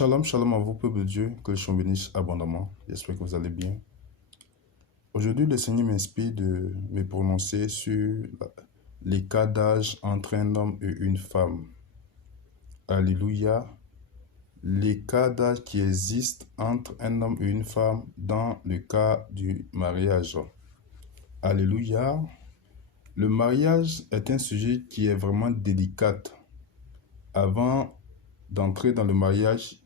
Shalom, shalom à vous, peuple de Dieu, que le Seigneur bénisse abondamment. J'espère que vous allez bien. Aujourd'hui, le Seigneur m'inspire de me prononcer sur les cas d'âge entre un homme et une femme. Alléluia. Les cas d'âge qui existent entre un homme et une femme dans le cas du mariage. Alléluia. Le mariage est un sujet qui est vraiment délicat. Avant d'entrer dans le mariage,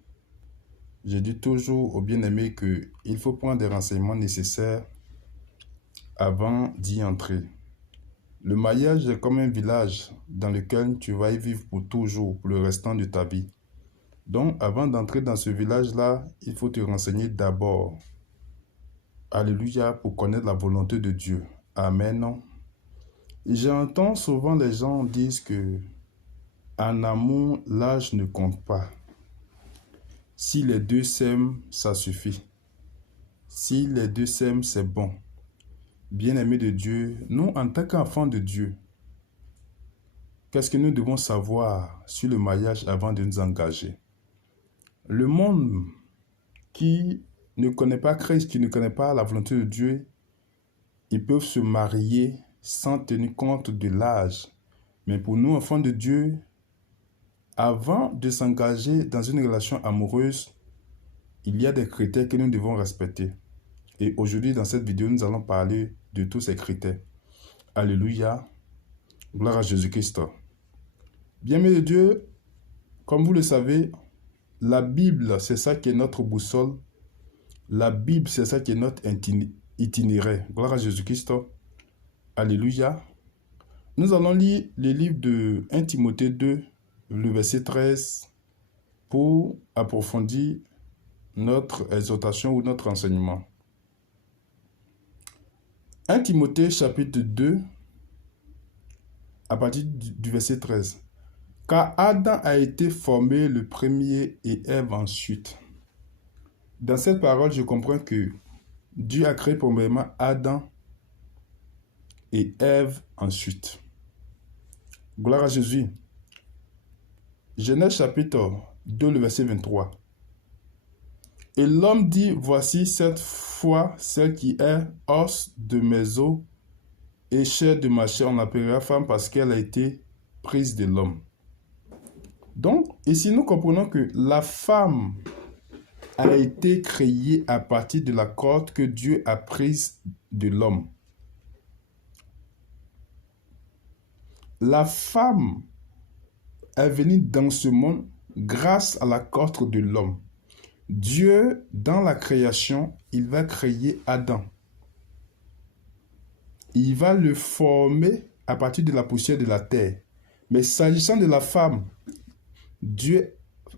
je dis toujours aux bien-aimés qu'il faut prendre des renseignements nécessaires avant d'y entrer. Le mariage est comme un village dans lequel tu vas y vivre pour toujours, pour le restant de ta vie. Donc, avant d'entrer dans ce village-là, il faut te renseigner d'abord. Alléluia, pour connaître la volonté de Dieu. Amen. J'entends souvent les gens dire que en amour, l'âge ne compte pas. Si les deux s'aiment, ça suffit. Si les deux s'aiment, c'est bon. Bien-aimés de Dieu, nous, en tant qu'enfants de Dieu, qu'est-ce que nous devons savoir sur le mariage avant de nous engager? Le monde qui ne connaît pas Christ, qui ne connaît pas la volonté de Dieu, ils peuvent se marier sans tenir compte de l'âge. Mais pour nous, enfants de Dieu, avant de s'engager dans une relation amoureuse, il y a des critères que nous devons respecter. Et aujourd'hui, dans cette vidéo, nous allons parler de tous ces critères. Alléluia. Gloire à Jésus-Christ. Bien-aimés de Dieu, comme vous le savez, la Bible, c'est ça qui est notre boussole. La Bible, c'est ça qui est notre itinéraire. Gloire à Jésus-Christ. Alléluia. Nous allons lire le livre de 1 Timothée 2, le verset 13, pour approfondir notre exhortation ou notre enseignement. 1 Timothée chapitre 2, à partir du verset 13. Car Adam a été formé le premier et Ève ensuite. Dans cette parole, je comprends que Dieu a créé premièrement Adam et Ève ensuite. Gloire à Jésus. Genèse chapitre 2, le verset 23. Et l'homme dit, voici cette fois celle qui est os de mes os et chair de ma chair, on l'appellera femme parce qu'elle a été prise de l'homme. Donc, ici nous comprenons que la femme a été créée à partir de la corde que Dieu a prise de l'homme. La femme est venue dans ce monde grâce à la corde de l'homme. Dieu, dans la création, il va créer Adam. Il va le former à partir de la poussière de la terre. Mais s'agissant de la femme, Dieu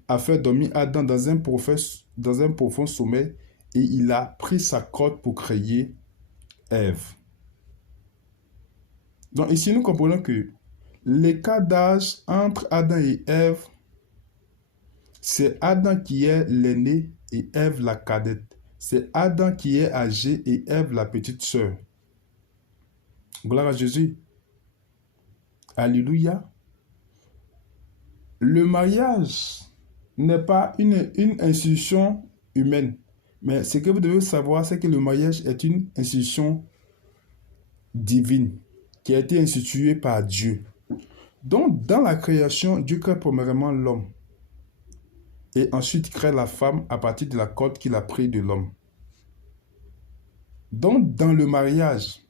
a fait dormir Adam dans un profond sommeil et il a pris sa corde pour créer Ève. Donc ici, nous comprenons que l'écart d'âge entre Adam et Ève, c'est Adam qui est l'aîné et Ève la cadette. C'est Adam qui est âgé et Ève la petite sœur. Gloire à Jésus. Alléluia. Le mariage n'est pas une institution humaine. Mais ce que vous devez savoir, c'est que le mariage est une institution divine qui a été instituée par Dieu. Donc, dans la création, Dieu crée premièrement l'homme. Et ensuite, il crée la femme à partir de la corde qu'il a prise de l'homme. Donc, dans le mariage,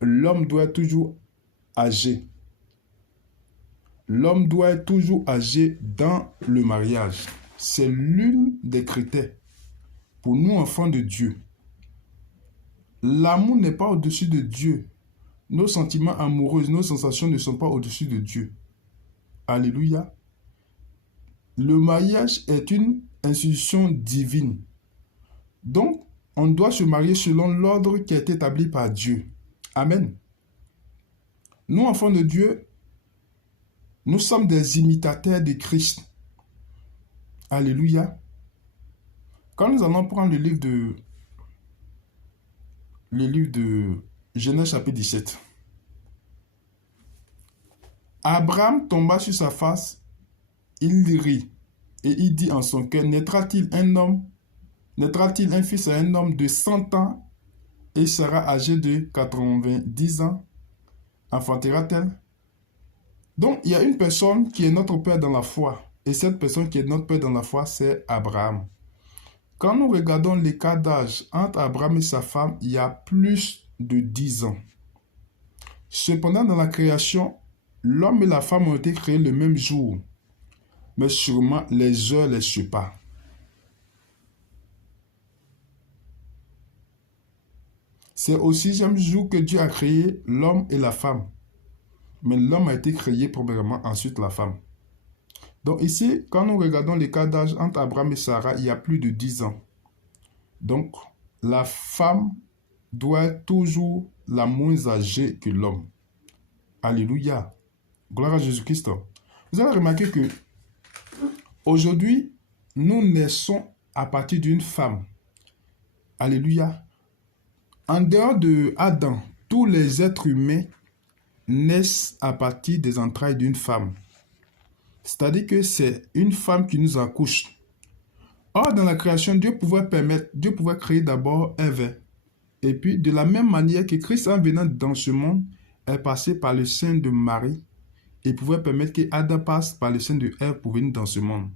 l'homme doit être toujours âgé. L'homme doit être toujours âgé dans le mariage. C'est l'une des critères pour nous, enfants de Dieu. L'amour n'est pas au-dessus de Dieu. Nos sentiments amoureux, nos sensations ne sont pas au-dessus de Dieu. Alléluia. Le mariage est une institution divine. Donc, on doit se marier selon l'ordre qui a été établi par Dieu. Amen. Nous, enfants de Dieu, nous sommes des imitateurs de Christ. Alléluia. Quand nous allons prendre le livre de Genèse chapitre 17. Abraham tomba sur sa face, il rit. et il dit en son cœur, naîtra-t-il un fils à un homme de 100 ans et sera âgé de 90 ans, enfantera-t-elle? Donc, il y a une personne qui est notre Père dans la foi. Et cette personne qui est notre Père dans la foi, c'est Abraham. Quand nous regardons l'écart d'âge entre Abraham et sa femme, il y a plus de 10 ans. Cependant, dans la création, l'homme et la femme ont été créés le même jour. Mais sûrement, les heures les séparent. C'est au 6e jour que Dieu a créé l'homme et la femme. Mais l'homme a été créé premièrement, ensuite la femme. Donc ici, quand nous regardons l'écart d'âge entre Abraham et Sarah, il y a plus de 10 ans. Donc, la femme doit être toujours la moins âgée que l'homme. Alléluia. Gloire à Jésus-Christ. Vous allez remarquer que aujourd'hui, nous naissons à partir d'une femme. Alléluia. En dehors de Adam, tous les êtres humains naissent à partir des entrailles d'une femme. C'est-à-dire que c'est une femme qui nous accouche. Or, dans la création, Dieu pouvait créer d'abord Ève. Et puis, de la même manière que Christ, en venant dans ce monde, est passé par le sein de Marie, il pouvait permettre que Adam passe par le sein de Ève pour venir dans ce monde.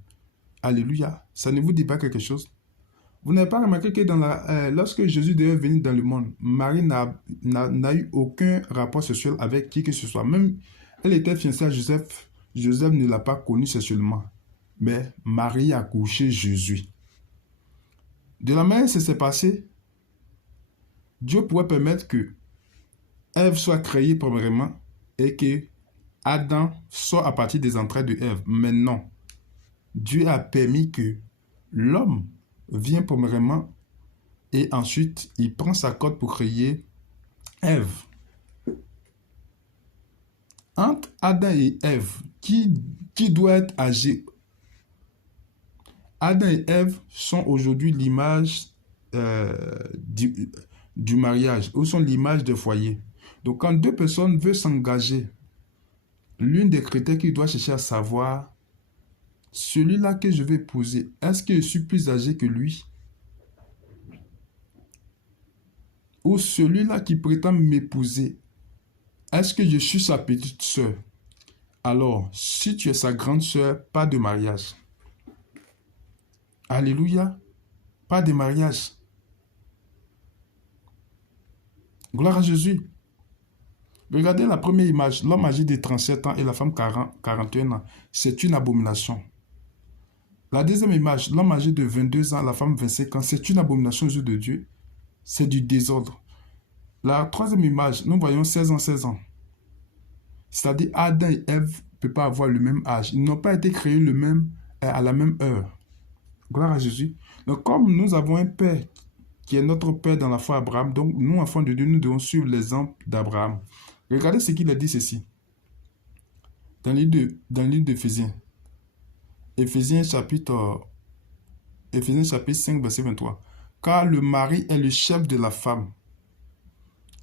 Alléluia. Ça ne vous dit pas quelque chose? Vous n'avez pas remarqué que lorsque Jésus devait venir dans le monde, Marie n'a eu aucun rapport sexuel avec qui que ce soit. Même elle était fiancée à Joseph. Joseph ne l'a pas connu sexuellement. Mais Marie a couché Jésus. De la manière que ça s'est passé, Dieu pourrait permettre que Ève soit créée premièrement et que Adam soit à partir des entrailles de Ève. Mais non. Dieu a permis que l'homme vient premièrement et ensuite il prend sa corde pour créer Ève. Entre Adam et Ève, qui doit être âgé? Adam et Ève sont aujourd'hui l'image du mariage, ou sont l'image de foyer. Donc quand deux personnes veulent s'engager, l'une des critères qu'il doit chercher à savoir, celui-là que je vais épouser, est-ce que je suis plus âgé que lui? Ou celui-là qui prétend m'épouser, est-ce que je suis sa petite sœur? Alors, si tu es sa grande sœur, pas de mariage. Alléluia. Pas de mariage. Gloire à Jésus. Regardez la première image. L'homme âgé de 37 ans et la femme 41 ans. C'est une abomination. La deuxième image. L'homme âgé de 22 ans, la femme 25 ans. C'est une abomination aux yeux de Dieu. C'est du désordre. La troisième image. Nous voyons 16 ans, 16 ans. C'est-à-dire Adam et Ève ne peuvent pas avoir le même âge. Ils n'ont pas été créés à la même heure. Gloire à Jésus. Donc comme nous avons un Père qui est notre Père dans la foi Abraham, donc nous, enfants de Dieu, nous devons suivre l'exemple d'Abraham. Regardez ce qu'il a dit ceci. Dans le livre d'Éphésiens. Éphésiens chapitre 5, verset 23. Car le mari est le chef de la femme,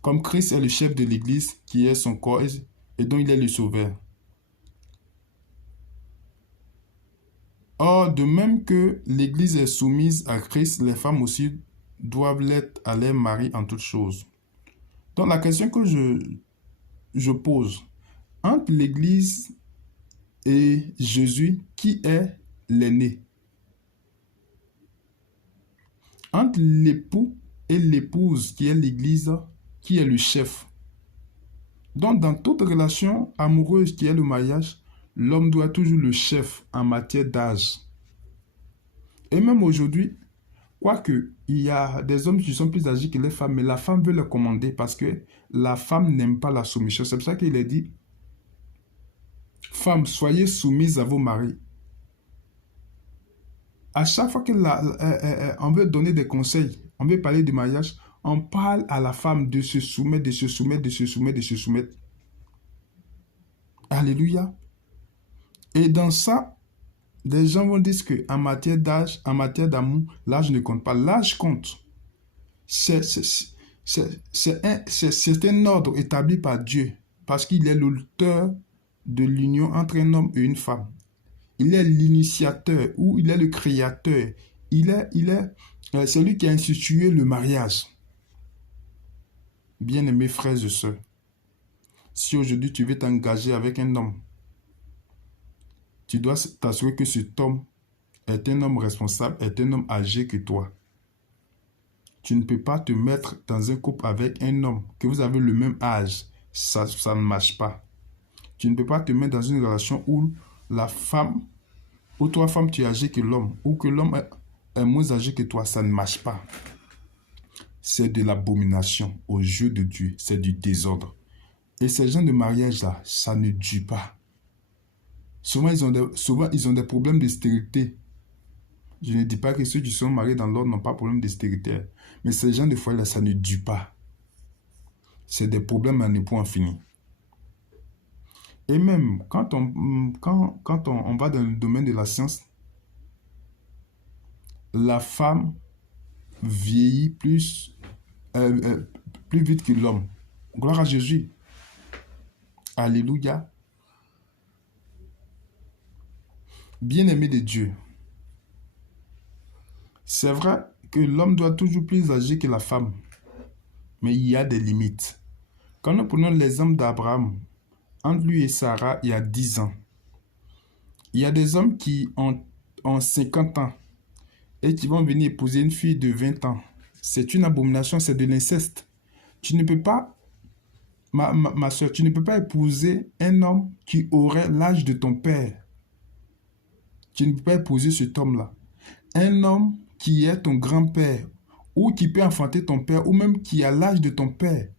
comme Christ est le chef de l'Église, qui est son corps et dont il est le sauveur. Or, de même que l'Église est soumise à Christ, les femmes aussi doivent l'être à leur mari en toutes choses. Donc la question que je pose, entre l'Église et Jésus, qui est l'aîné? Entre l'époux et l'épouse, qui est l'Église, qui est le chef? Donc dans toute relation amoureuse qui est le mariage, l'homme doit être toujours le chef en matière d'âge. Et même aujourd'hui, quoique il y a des hommes qui sont plus âgés que les femmes, mais la femme veut le commander parce que la femme n'aime pas la soumission. C'est pour ça qu'il a dit, femmes, soyez soumises à vos maris. À chaque fois qu'on veut donner des conseils, on veut parler du mariage, on parle à la femme de se soumettre, de se soumettre, de se soumettre, de se soumettre. Alléluia. Et dans ça, des gens vont dire qu'en matière d'âge, en matière d'amour, l'âge ne compte pas. L'âge compte. C'est un ordre établi par Dieu parce qu'il est l'auteur de l'union entre un homme et une femme. Il est l'initiateur ou il est le créateur. C'est lui qui a institué le mariage. Bien-aimés frères et sœurs, si aujourd'hui tu veux t'engager avec un homme, tu dois t'assurer que cet homme est un homme responsable, est un homme âgé que toi. Tu ne peux pas te mettre dans un couple avec un homme que vous avez le même âge. Ça ne marche pas. Tu ne peux pas te mettre dans une relation où la femme, ou toi femme tu es âgée que l'homme, ou que l'homme est moins âgé que toi. Ça ne marche pas. C'est de l'abomination aux yeux de Dieu. C'est du désordre. Et ces gens de mariage-là, ça ne dure pas. Souvent, ils ont des problèmes de stérilité. Je ne dis pas que ceux qui sont mariés dans l'ordre n'ont pas de problème de stérilité. Mais ces gens de foyer-là, ça ne dure pas. C'est des problèmes à ne point fini. Et même quand on va dans le domaine de la science, la femme vieillit plus vite que l'homme. Gloire à Jésus. Alléluia. Bien-aimé de Dieu. C'est vrai que l'homme doit toujours plus âgé que la femme. Mais il y a des limites. Quand nous prenons l'exemple d'Abraham, entre lui et Sarah, il y a 10 ans. Il y a des hommes qui ont 50 ans et qui vont venir épouser une fille de 20 ans. C'est une abomination, c'est de l'inceste. Tu ne peux pas, ma soeur, tu ne peux pas épouser un homme qui aurait l'âge de ton père. Tu ne peux pas épouser cet homme-là. Un homme qui est ton grand-père ou qui peut enfanter ton père ou même qui a l'âge de ton père.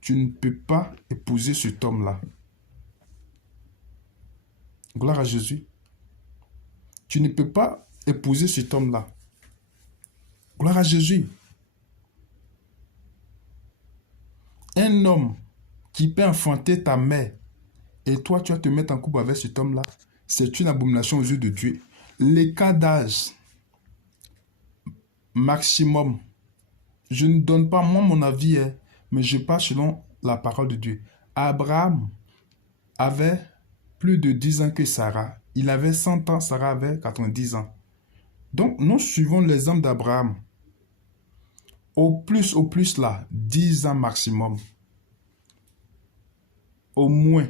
Tu ne peux pas épouser cet homme-là. Gloire à Jésus. Tu ne peux pas épouser cet homme-là. Gloire à Jésus. Un homme qui peut enfanter ta mère et toi, tu vas te mettre en couple avec cet homme-là. C'est une abomination aux yeux de Dieu. L'écart d'âge maximum, je ne donne pas moi mon avis, mais je parle selon la parole de Dieu. Abraham avait plus de 10 ans que Sarah. Il avait 100 ans, Sarah avait 90 ans. Donc, nous suivons l'exemple d'Abraham. Au plus là, 10 ans maximum. Au moins.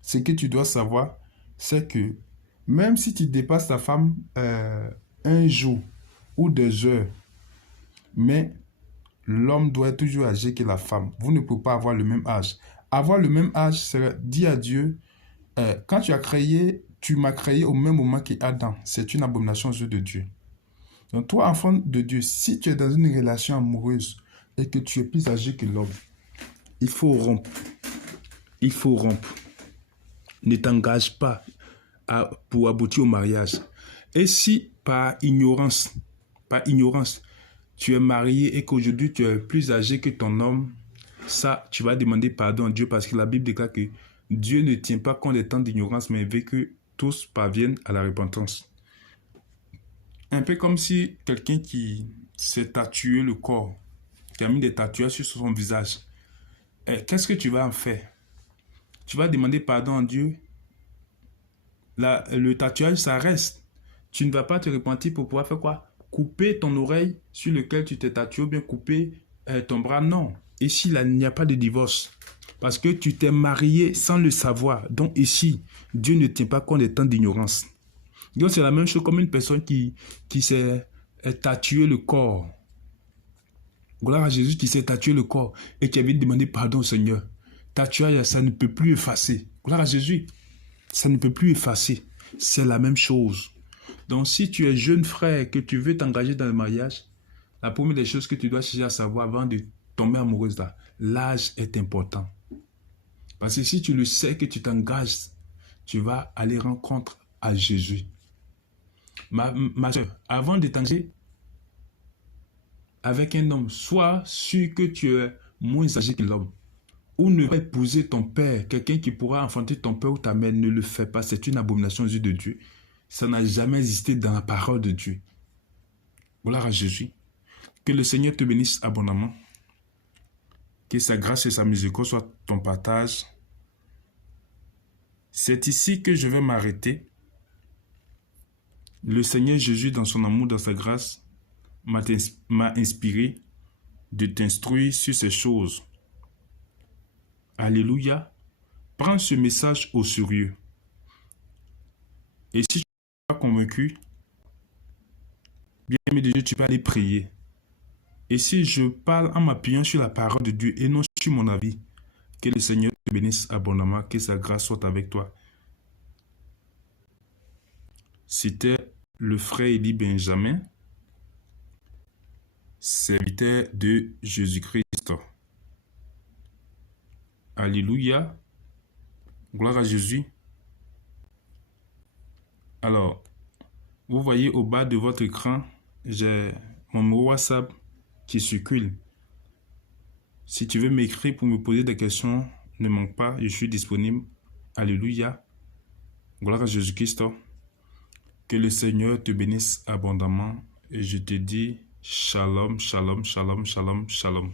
Ce que tu dois savoir, c'est que même si tu dépasses ta femme un jour ou 2 heures, mais l'homme doit être toujours âgé que la femme. Vous ne pouvez pas avoir le même âge. Avoir le même âge, c'est dire à Dieu, quand tu m'as créé au même moment qu'Adam. C'est une abomination aux yeux de Dieu. Donc toi, enfant de Dieu, si tu es dans une relation amoureuse et que tu es plus âgé que l'homme, il faut rompre. Il faut rompre. Ne t'engage pas pour aboutir au mariage. Et si par ignorance, tu es marié et qu'aujourd'hui tu es plus âgé que ton homme, ça, tu vas demander pardon à Dieu parce que la Bible déclare que Dieu ne tient pas compte des temps d'ignorance, mais veut que tous parviennent à la repentance. Un peu comme si quelqu'un qui s'est tatoué le corps, qui a mis des tatouages sur son visage, qu'est-ce que tu vas en faire? Tu vas demander pardon à Dieu. Le tatouage, ça reste. Tu ne vas pas te repentir pour pouvoir faire quoi? Couper ton oreille sur lequel tu t'es tatoué ou bien couper ton bras. Non. Ici, là, il n'y a pas de divorce. Parce que tu t'es marié sans le savoir. Donc ici, Dieu ne tient pas compte des temps d'ignorance. Donc c'est la même chose comme une personne qui s'est tatoué le corps. Gloire à Jésus qui s'est tatoué le corps et qui avait demandé pardon au Seigneur. Tatouage, ça ne peut plus effacer. Gloire à Jésus. Ça ne peut plus effacer. C'est la même chose. Donc, si tu es jeune frère, que tu veux t'engager dans le mariage, la première des choses que tu dois chercher à savoir avant de tomber amoureuse là, l'âge est important. Parce que si tu le sais que tu t'engages, tu vas aller rencontre à Jésus. Ma soeur, avant de t'engager avec un homme, sois sûr que tu es moins âgé que l'homme. Ou ne pas épouser ton père, quelqu'un qui pourra enfanter ton père ou ta mère, ne le fais pas. C'est une abomination aux yeux de Dieu. Ça n'a jamais existé dans la parole de Dieu. Gloire à Jésus. Que le Seigneur te bénisse abondamment. Que sa grâce et sa miséricorde soient ton partage. C'est ici que je vais m'arrêter. Le Seigneur Jésus, dans son amour, dans sa grâce, m'a inspiré de t'instruire sur ces choses. Alléluia. Prends ce message au sérieux. Et si tu n'es pas convaincu, bien aimé de Dieu, tu peux aller prier. Et si je parle en m'appuyant sur la parole de Dieu et non sur mon avis, que le Seigneur te bénisse abondamment, que sa grâce soit avec toi. C'était le frère Élie Benjamin, serviteur de Jésus-Christ. Alléluia. Gloire à Jésus. Alors, vous voyez au bas de votre écran, j'ai mon numéro WhatsApp qui circule. Si tu veux m'écrire pour me poser des questions, ne manque pas, je suis disponible. Alléluia. Gloire à Jésus-Christ. Que le Seigneur te bénisse abondamment et je te dis shalom, shalom, shalom, shalom, shalom.